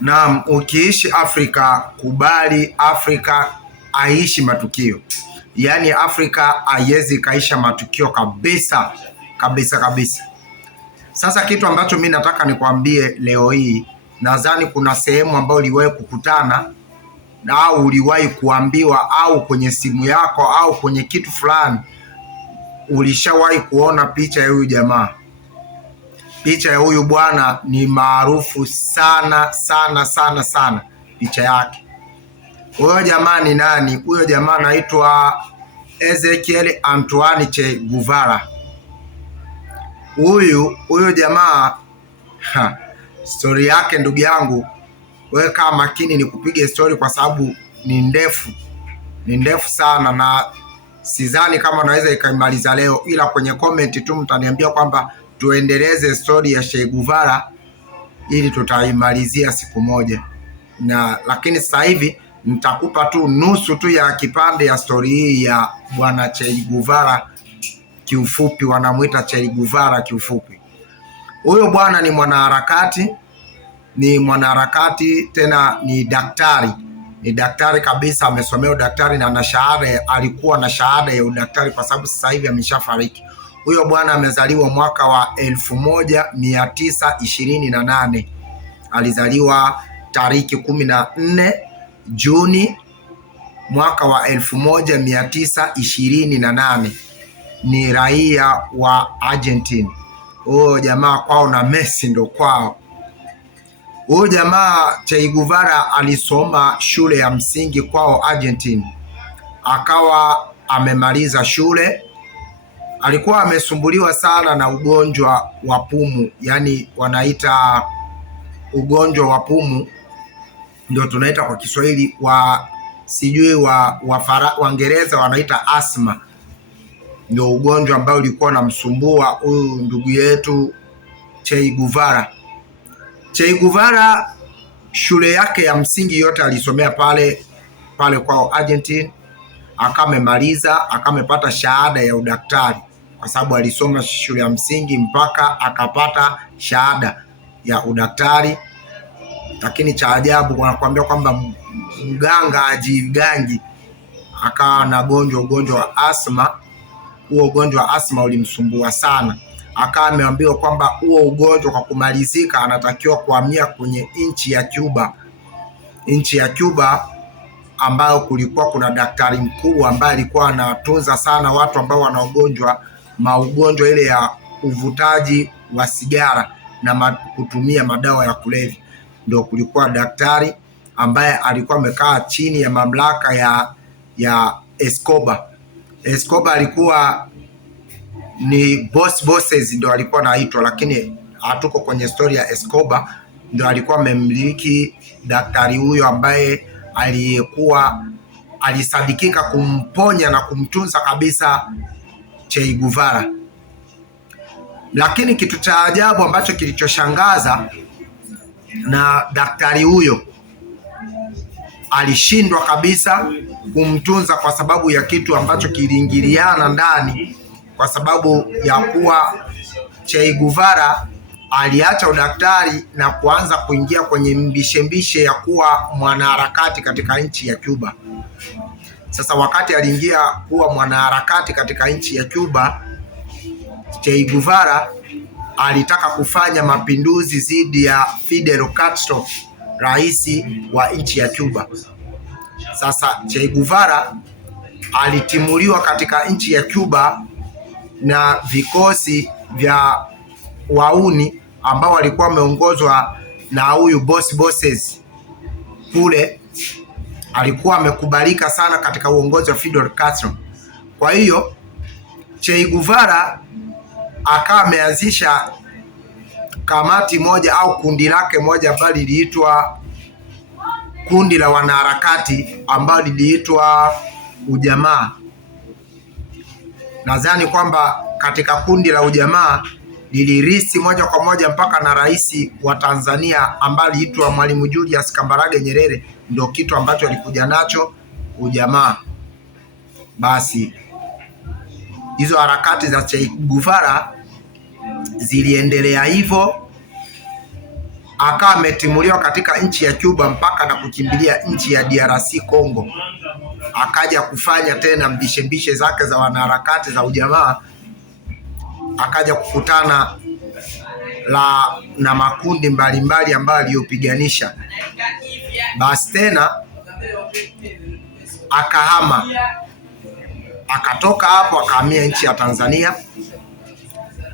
Naam, ukiishi Afrika, kubali Afrika aishi matukio. Yaani Afrika haiwezi kaisha matukio kabisa kabisa kabisa. Sasa kitu ambacho mimi nataka nikwambie leo hii, nadhani kuna sehemu ambayo uliwahi kukutana au uliwahi kuambiwa au kwenye simu yako au kwenye kitu fulani ulishawahi kuona picha ya huyu jamaa. Picha ya huyu bwana ni maarufu sana sana sana sana, picha yake. Huyo jamaa ni nani? Huyo jamaa anaitwa Ezekiel Antoine Che Guevara. Huyu jamaa story yake, ndugu yangu, wewe kama makini ni kupiga story kwa sababu ni ndefu sana, na sidhani kama naweza ikaimaliza leo, ila kwenye comment tu mtaniambia kwamba tuendeleze story ya Che Guevara ili tutaimalizia siku moja. Lakini sasa hivi nitakupa tu nusu tu ya kipande ya story hii ya bwana Che Guevara kiufupi, wanamuita Che Guevara kiufupi. Huyo bwana ni mwanaharakati tena ni daktari kabisa, amesomea udaktari na ana shahada, alikuwa na shahada ya udaktari kwa sababu sasa hivi ameshafariki. Huyo bwana amezaliwa mwaka wa 1928. Alizaliwa tariki 14 Juni mwaka wa 1928. Ni raia wa Argentina. Huyo jamaa kwao na Messi ndo kwao. Huyo jamaa Che Guevara alisoma shule ya msingi kwao Argentina, akawa amemaliza shule. Alikuwa amesumbuliwa sana na ugonjwa wa pumu, yani wanaita ugonjwa wa pumu, ndio tunaita kwa Kiswahili sijui Waingereza wanaita asthma. Ndio ugonjwa ambao ulikuwa unamsumbua huyu ndugu yetu Che Guevara. Che Guevara shule yake ya msingi yote alisomea pale kwao Argentina, akamemaliza, akamepata shahada ya udaktari kwa sababu alisoma shule ya msingi mpaka akapata shahada ya udaktari. Lakini cha ajabu wanakuambia kwamba mganga ajigangi, akawa na ugonjwa wa asma. Huo ugonjwa wa asma ulimsumbua sana, akawa ameambiwa kwamba huo ugonjwa kwa kumalizika anatakiwa kuhamia kwenye nchi ya Cuba ambayo kulikuwa kuna daktari mkubwa ambaye alikuwa anatunza sana watu ambao wana ugonjwa ile ya uvutaji wa sigara na kutumia madawa ya kulevya. Ndio kulikuwa daktari ambaye alikuwa amekaa chini ya mamlaka ya Escobar. Escobar alikuwa ni bosses ndio alikuwa anaitwa, lakini hatuko kwenye story ya Escobar. Ndio alikuwa amemiliki daktari huyo ambaye alisadikika kumponya na kumtunza kabisa Che Guevara. Lakini kitu cha ajabu ambacho kilichoshangaza, na daktari huyo alishindwa kabisa kumtunza kwa sababu ya kitu ambacho kiliingiliana ndani, kwa sababu ya kuwa Che Guevara aliacha udaktari na kuanza kuingia kwenye mbishembishe ya kuwa mwanaharakati katika nchi ya Cuba. Sasa wakati aliingia kuwa mwanaharakati katika nchi ya Cuba, Che Guevara alitaka kufanya mapinduzi dhidi ya Fidel Castro, rais wa nchi ya Cuba. Sasa Che Guevara alitimuliwa katika nchi ya Cuba na vikosi vya wauni ambao walikuwa wameongozwa na huyu bosses kule. Alikuwa amekubalika sana katika uongozi wa Fidel Castro. Kwa hiyo Che Guevara akawa ameanzisha kamati moja au kundi lake moja ambalo liliitwa kundi la wanaharakati ambalo liliitwa Ujamaa. Nadhani kwamba katika kundi la Ujamaa lilirisi moja kwa moja mpaka na rais wa Tanzania ambaye aliitwa Mwalimu Julius Kambarage Nyerere. Ndio kitu ambacho alikuja nacho Ujamaa. Basi hizo harakati za Che Guevara ziliendelea hivyo akawa ametimuliwa katika nchi ya Cuba mpaka na kukimbilia nchi ya DRC Congo. Akaja kufanya tena mbishembishe zake za wanaharakati za ujamaa, akaja kukutana na makundi mbalimbali ambayo aliyopiganisha. Basi tena akahama, akatoka hapo akahamia nchi ya Tanzania.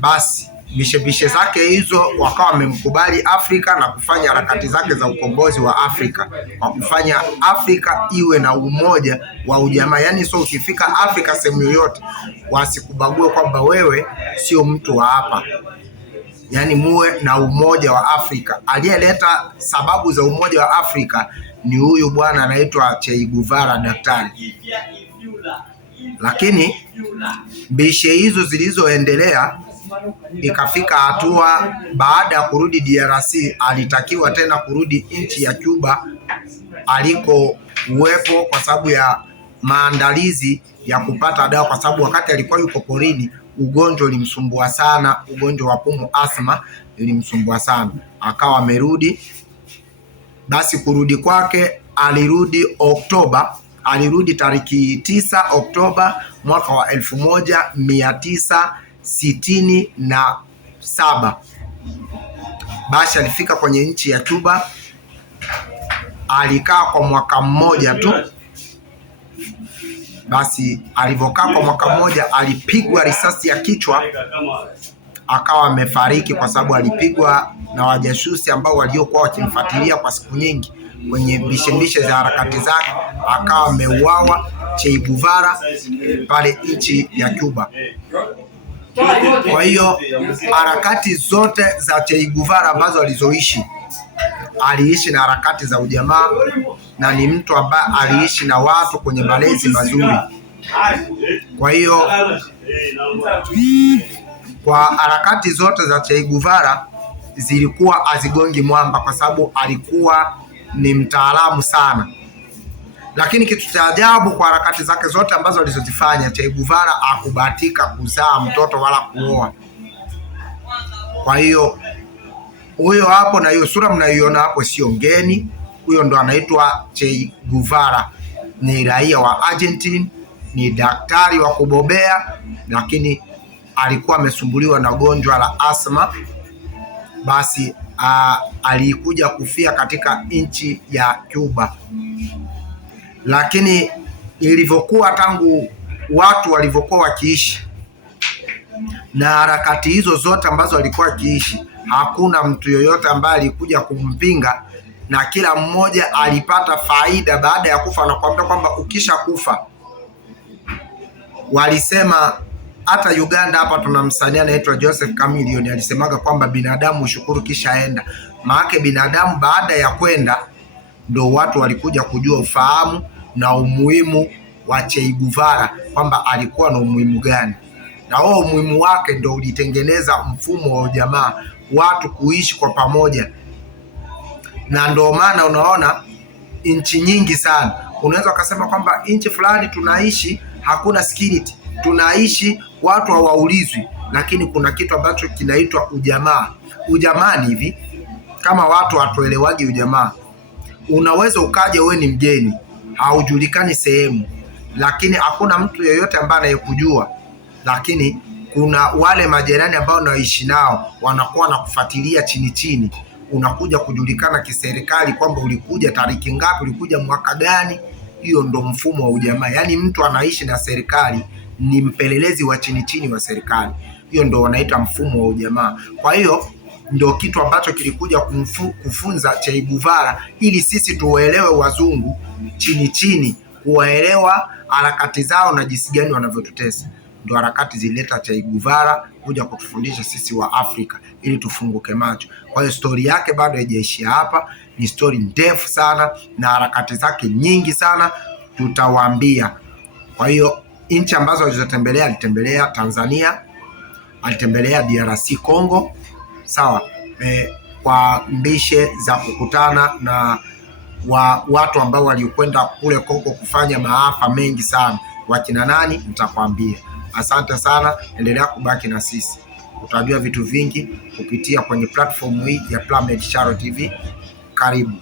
Basi bishebishe zake hizo wakawa wamemkubali Afrika na kufanya harakati zake za ukombozi wa Afrika kwa kufanya Afrika iwe na umoja wa ujamaa. Yani sio ukifika Afrika sehemu yoyote wasikubague kwamba wewe sio mtu wa hapa, yani muwe na umoja wa Afrika. Aliyeleta sababu za umoja wa Afrika ni huyu bwana anaitwa Che Guevara, daktari. Lakini bishe hizo zilizoendelea, ikafika hatua baada ya kurudi DRC alitakiwa tena kurudi nchi ya Cuba aliko uwepo, kwa sababu ya maandalizi ya kupata dawa, kwa sababu wakati alikuwa yuko porini ugonjwa ulimsumbua sana, ugonjwa wa pumu, asma ulimsumbua sana, akawa amerudi. Basi kurudi kwake, alirudi Oktoba, alirudi tariki 9 Oktoba mwaka wa 1967. Basi alifika kwenye nchi ya Cuba, alikaa kwa mwaka mmoja tu. Basi alivyokaa kwa mwaka mmoja, alipigwa risasi ya kichwa, akawa amefariki kwa sababu alipigwa na wajasusi ambao waliokuwa wakimfuatilia kwa siku nyingi kwenye bishembishe za harakati zake, akawa ameuawa Che Guevara pale nchi ya Cuba. Kwa hiyo harakati zote za Che Guevara ambazo alizoishi, aliishi na harakati za ujamaa, na ni mtu ambaye aliishi na watu kwenye malezi mazuri. Kwa hiyo kwa harakati zote za Che Guevara zilikuwa azigongi mwamba, kwa sababu alikuwa ni mtaalamu sana. Lakini kitu cha ajabu, kwa harakati zake zote ambazo alizozifanya, Che Guevara hakubahatika kuzaa mtoto wala kuoa. Kwa hiyo huyo hapo, na hiyo sura mnayoiona hapo sio ngeni. Huyo ndo anaitwa Che Guevara, ni raia wa Argentina, ni daktari wa kubobea, lakini alikuwa amesumbuliwa na gonjwa la asma. Basi alikuja kufia katika nchi ya Cuba. Lakini ilivyokuwa tangu watu walivyokuwa wakiishi na harakati hizo zote ambazo walikuwa wakiishi, hakuna mtu yoyote ambaye alikuja kumpinga, na kila mmoja alipata faida baada ya kufa. Na kuambia kwamba ukisha kufa, walisema hata Uganda hapa tuna msanii anaitwa Joseph Chameleone, alisemaga kwamba binadamu ushukuru kisha enda. Maana binadamu baada ya kwenda ndo watu walikuja kujua ufahamu na umuhimu wa Che Guevara, kwamba alikuwa na umuhimu gani, na huo umuhimu wake ndo ulitengeneza mfumo wa ujamaa, watu kuishi kwa pamoja. Na ndo maana unaona nchi nyingi sana, unaweza ukasema kwamba nchi fulani tunaishi hakuna security, tunaishi watu hawaulizwi, lakini kuna kitu ambacho kinaitwa ujamaa. Ujamaa ni hivi, kama watu hatuelewagi ujamaa, unaweza ukaja wewe ni mgeni, haujulikani sehemu, lakini hakuna mtu yeyote ambaye anayekujua, lakini kuna wale majirani ambao unaishi nao wanakuwa na kufuatilia chini chini, unakuja kujulikana kiserikali kwamba ulikuja tariki ngapi, ulikuja mwaka gani. Hiyo ndo mfumo wa ujamaa, yaani mtu anaishi na serikali, ni mpelelezi wa chini chini wa serikali. Hiyo ndo wanaita mfumo wa ujamaa. Kwa hiyo ndo kitu ambacho kilikuja kufunza Che Guevara, ili sisi tuwaelewe wazungu chini chini, kuwaelewa harakati zao na jinsi gani wanavyotutesa. Ndo harakati zilileta Che Guevara kuja kutufundisha sisi wa Afrika ili tufunguke macho. Kwa hiyo story yake bado haijaishia hapa, ni story ndefu sana na harakati zake nyingi sana tutawaambia. Kwa hiyo nchi ambazo alizotembelea, alitembelea Tanzania, alitembelea DRC Congo, sawa, kwa mbishe za kukutana na watu ambao walikwenda kule Kongo kufanya maafa mengi sana. Wakina nani nitakwambia. Asante sana, endelea kubaki na sisi. utajua vitu vingi kupitia kwenye platform hii ya Plamed Sharo TV. Karibu.